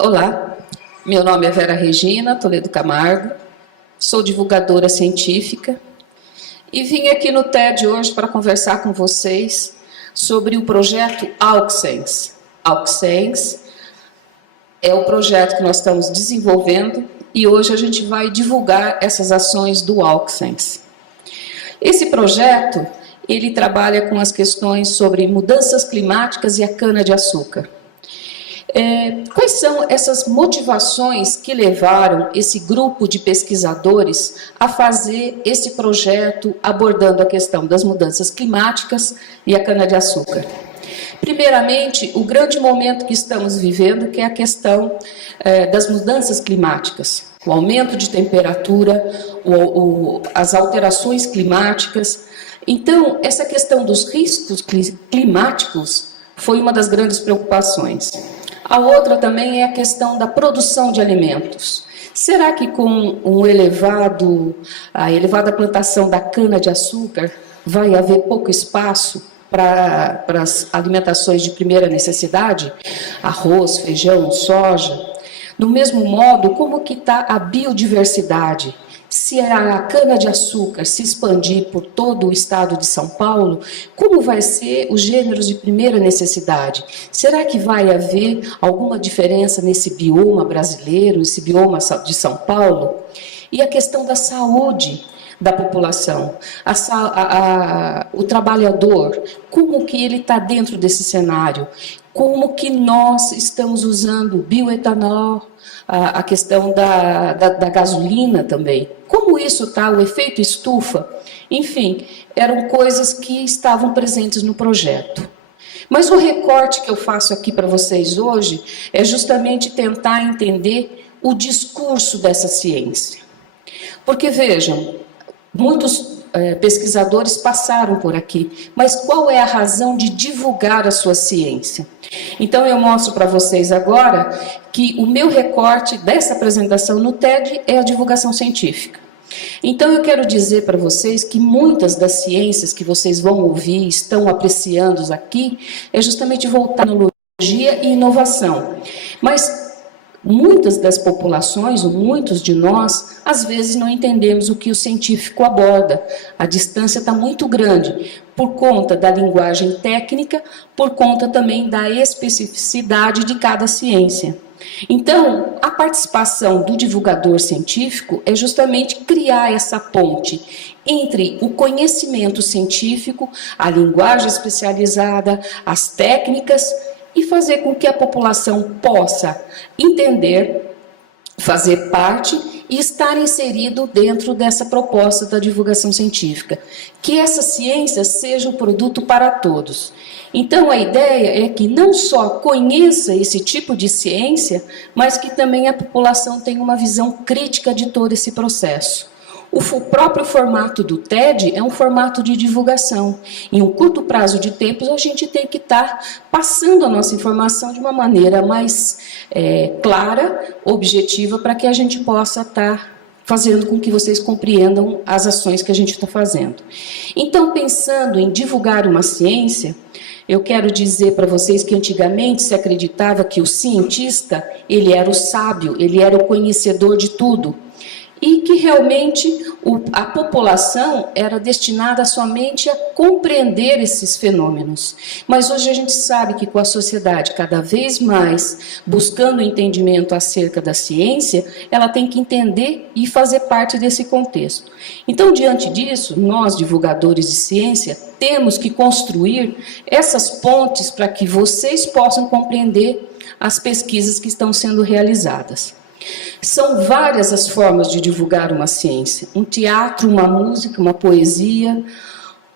Olá, meu nome é Vera Regina Toledo Camargo, sou divulgadora científica e vim aqui no TED hoje para conversar com vocês sobre o projeto AUXSENS. AUXSENS é o projeto que nós estamos desenvolvendo e hoje a gente vai divulgar essas ações do AUXSENS. Esse projeto, ele trabalha com as questões sobre mudanças climáticas e a cana-de-açúcar. Quais são essas motivações que levaram esse grupo de pesquisadores a fazer esse projeto abordando a questão das mudanças climáticas e a cana-de-açúcar? Primeiramente, o grande momento que estamos vivendo, que é a questão das mudanças climáticas, o aumento de temperatura, as alterações climáticas. Então, essa questão dos riscos climáticos foi uma das grandes preocupações. A outra também é a questão da produção de alimentos. Será que com a elevada plantação da cana-de-açúcar vai haver pouco espaço para as alimentações de primeira necessidade? Arroz, feijão, soja. Do mesmo modo, como que está a biodiversidade? Se a cana-de-açúcar se expandir por todo o estado de São Paulo, como vai ser os gêneros de primeira necessidade? Será que vai haver alguma diferença nesse bioma brasileiro, esse bioma de São Paulo? E a questão da saúde da população, o trabalhador, como que ele está dentro desse cenário? Como que nós estamos usando bioetanol, a questão da gasolina também. Como isso está, o efeito estufa? Enfim, eram coisas que estavam presentes no projeto. Mas o recorte que eu faço aqui para vocês hoje é justamente tentar entender o discurso dessa ciência. Porque, vejam, muitos pesquisadores passaram por aqui, mas qual é a razão de divulgar a sua ciência? Então, eu mostro para vocês agora que o meu recorte dessa apresentação no TED é a divulgação científica. Então, eu quero dizer para vocês que muitas das ciências que vocês vão ouvir, estão apreciando aqui, é justamente voltar à tecnologia e inovação. Mas muitas das populações, ou muitos de nós, às vezes não entendemos o que o científico aborda. A distância está muito grande, por conta da linguagem técnica, por conta também da especificidade de cada ciência. Então, a participação do divulgador científico é justamente criar essa ponte entre o conhecimento científico, a linguagem especializada, as técnicas, e fazer com que a população possa entender, fazer parte e estar inserido dentro dessa proposta da divulgação científica. Que essa ciência seja um produto para todos. Então, a ideia é que não só conheça esse tipo de ciência, mas que também a população tenha uma visão crítica de todo esse processo. O próprio formato do TED é um formato de divulgação. Em um curto prazo de tempo, a gente tem que estar passando a nossa informação de uma maneira mais clara, objetiva, para que a gente possa estar fazendo com que vocês compreendam as ações que a gente está fazendo. Então, pensando em divulgar uma ciência, eu quero dizer para vocês que antigamente se acreditava que o cientista, ele era o sábio, ele era o conhecedor de tudo. E que realmente a população era destinada somente a compreender esses fenômenos. Mas hoje a gente sabe que com a sociedade cada vez mais buscando entendimento acerca da ciência, ela tem que entender e fazer parte desse contexto. Então, diante disso, nós, divulgadores de ciência, temos que construir essas pontes para que vocês possam compreender as pesquisas que estão sendo realizadas. São várias as formas de divulgar uma ciência. Um teatro, uma música, uma poesia,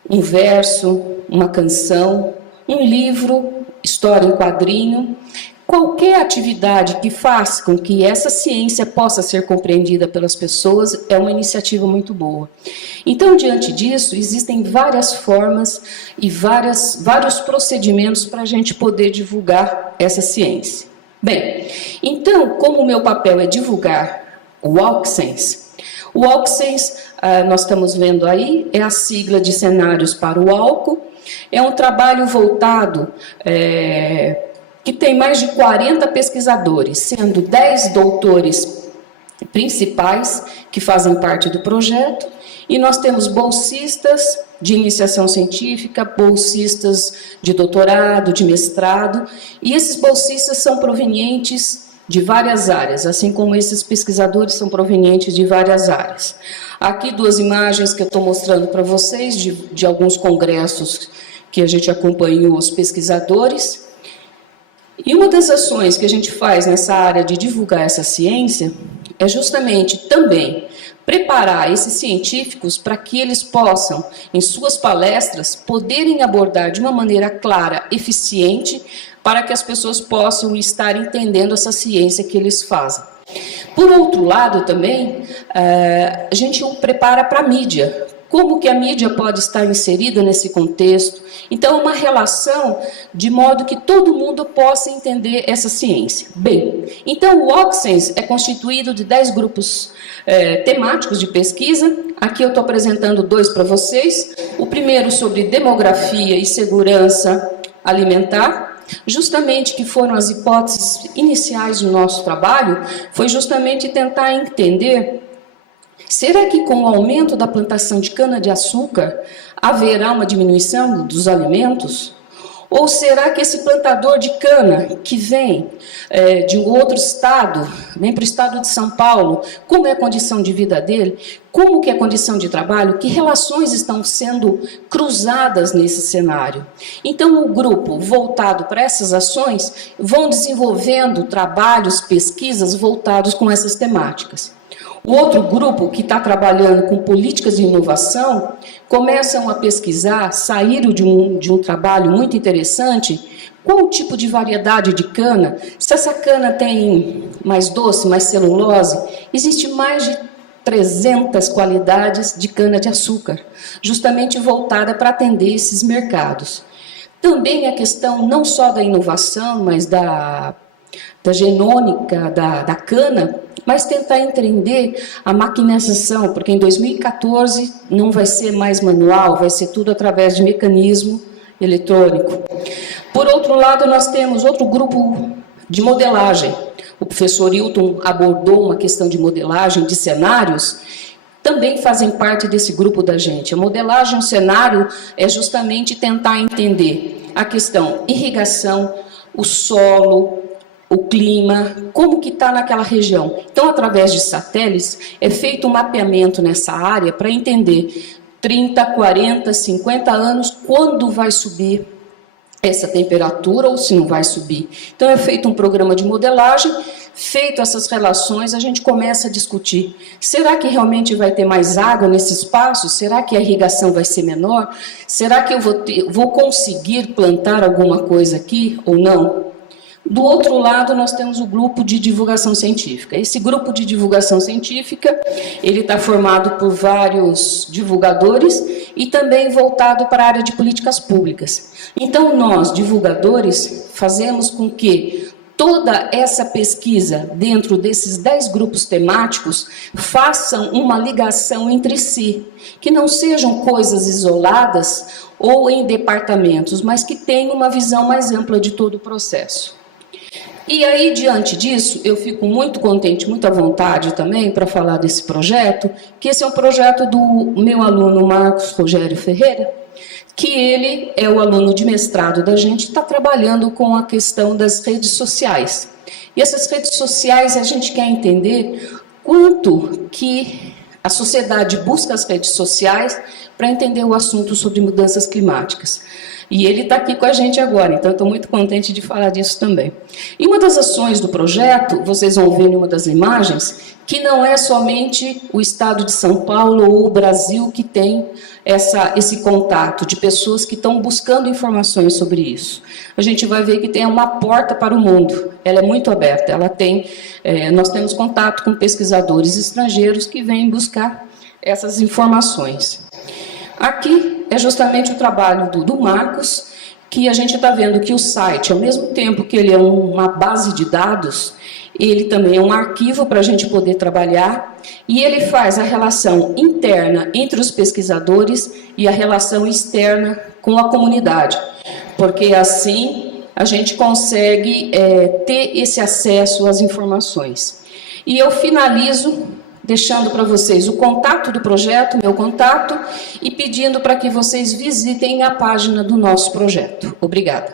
um verso, uma canção, um livro, história em quadrinho. Qualquer atividade que faça com que essa ciência possa ser compreendida pelas pessoas é uma iniciativa muito boa. Então, diante disso, existem várias formas e vários procedimentos para a gente poder divulgar essa ciência. Bem, então, como o meu papel é divulgar o AUXSENS, nós estamos vendo aí, é a sigla de cenários para o álcool, é um trabalho voltado que tem mais de 40 pesquisadores, sendo 10 doutores principais que fazem parte do projeto, e nós temos bolsistas de iniciação científica, bolsistas de doutorado, de mestrado, e esses bolsistas são provenientes de várias áreas, assim como esses pesquisadores são provenientes de várias áreas. Aqui 2 imagens que eu estou mostrando para vocês de alguns congressos que a gente acompanhou os pesquisadores. E uma das ações que a gente faz nessa área de divulgar essa ciência é justamente também preparar esses científicos para que eles possam, em suas palestras, poderem abordar de uma maneira clara, eficiente, para que as pessoas possam estar entendendo essa ciência que eles fazem. Por outro lado, também, a gente o prepara para a mídia. Como que a mídia pode estar inserida nesse contexto? Então, uma relação de modo que todo mundo possa entender essa ciência. Bem, então o Oxens é constituído de 10 grupos temáticos de pesquisa. Aqui eu estou apresentando 2 para vocês. O primeiro sobre demografia e segurança alimentar, justamente que foram as hipóteses iniciais do nosso trabalho, foi justamente tentar entender: será que com o aumento da plantação de cana-de-açúcar haverá uma diminuição dos alimentos? Ou será que esse plantador de cana que vem de um outro estado, vem para o estado de São Paulo, como é a condição de vida dele? Como que é a condição de trabalho? Que relações estão sendo cruzadas nesse cenário? Então, o grupo voltado para essas ações vão desenvolvendo trabalhos, pesquisas voltados com essas temáticas. O outro grupo, que está trabalhando com políticas de inovação, começam a pesquisar, saíram de um trabalho muito interessante, qual o tipo de variedade de cana, se essa cana tem mais doce, mais celulose. Existe mais de 300 qualidades de cana-de-açúcar, justamente voltada para atender esses mercados. Também a questão não só da inovação, mas da genômica da cana, mas tentar entender a maquinização, porque em 2014 não vai ser mais manual, vai ser tudo através de mecanismo eletrônico. Por outro lado, nós temos outro grupo de modelagem. O professor Hilton abordou uma questão de modelagem de cenários, também fazem parte desse grupo da gente. A modelagem, o cenário, é justamente tentar entender a questão irrigação, o solo, o clima, como que está naquela região. Então, através de satélites, é feito um mapeamento nessa área para entender 30, 40, 50 anos, quando vai subir essa temperatura ou se não vai subir. Então, é feito um programa de modelagem, feito essas relações, a gente começa a discutir. Será que realmente vai ter mais água nesse espaço? Será que a irrigação vai ser menor? Será que eu vou conseguir plantar alguma coisa aqui ou não? Do outro lado, nós temos o grupo de divulgação científica. Esse grupo de divulgação científica, ele está formado por vários divulgadores e também voltado para a área de políticas públicas. Então, nós, divulgadores, fazemos com que toda essa pesquisa, dentro desses 10 grupos temáticos, façam uma ligação entre si, que não sejam coisas isoladas ou em departamentos, mas que tenham uma visão mais ampla de todo o processo. E aí, diante disso, eu fico muito contente, muito à vontade também para falar desse projeto, que esse é um projeto do meu aluno Marcos Rogério Ferreira, que ele é o aluno de mestrado da gente, está trabalhando com a questão das redes sociais. E essas redes sociais, a gente quer entender quanto que a sociedade busca as redes sociais para entender o assunto sobre mudanças climáticas. E ele está aqui com a gente agora, então estou muito contente de falar disso também. E uma das ações do projeto, vocês vão ver em uma das imagens, que não é somente o estado de São Paulo ou o Brasil que tem esse contato de pessoas que estão buscando informações sobre isso. A gente vai ver que tem uma porta para o mundo, ela é muito aberta, nós temos contato com pesquisadores estrangeiros que vêm buscar essas informações. Aqui é justamente o trabalho do Marcos, que a gente está vendo que o site, ao mesmo tempo que ele é uma base de dados, ele também é um arquivo para a gente poder trabalhar, e ele faz a relação interna entre os pesquisadores e a relação externa com a comunidade, porque assim a gente consegue ter esse acesso às informações. E eu finalizo deixando para vocês o contato do projeto, meu contato, e pedindo para que vocês visitem a página do nosso projeto. Obrigada.